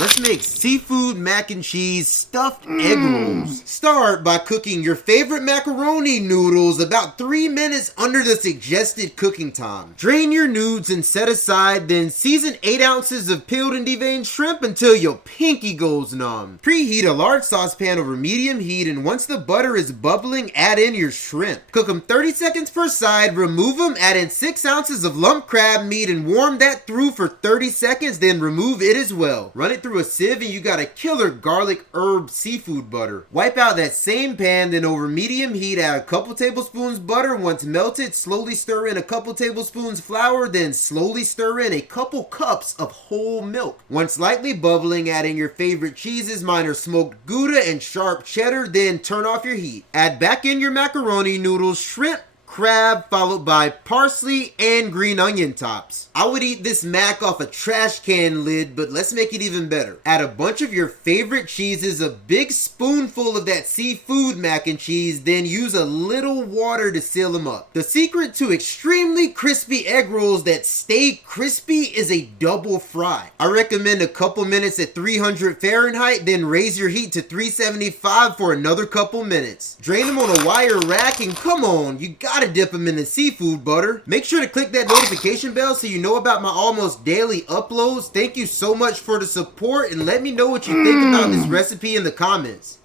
Let's make seafood mac and cheese stuffed egg rolls. Start by cooking your favorite macaroni noodles about 3 minutes under the suggested cooking time. Drain your noodles and set aside, then season 8 ounces of peeled and deveined shrimp until your pinky goes numb. Preheat a large saucepan over medium heat, and once the butter is bubbling, add in your shrimp. Cook them 30 seconds per side, remove them, add in 6 ounces of lump crab meat and warm that through for 30 seconds, then remove it as well. Run it through a sieve and you got a killer garlic herb seafood butter. Wipe out that same pan, then over medium heat add a couple tablespoons butter. Once melted, slowly stir in a couple tablespoons flour, then slowly stir in a couple cups of whole milk. Once lightly bubbling, add in your favorite cheeses. Mine are smoked Gouda and sharp cheddar, then turn off your heat. Add back in your macaroni noodles, shrimp, crab, followed by parsley and green onion tops. I would eat this mac off a trash can lid, but let's make it even better. Add a bunch of your favorite cheeses, a big spoonful of that seafood mac and cheese, then use a little water to seal them up. The secret to extremely crispy egg rolls that stay crispy is a double fry. I recommend a couple minutes at 300 Fahrenheit, then raise your heat to 375 for another couple minutes. Drain them on a wire rack, and come on, you gotta dip them in the seafood butter. Make sure to click that notification bell so you know about my almost daily uploads. Thank you so much for the support, and let me know what you think about this recipe in the comments.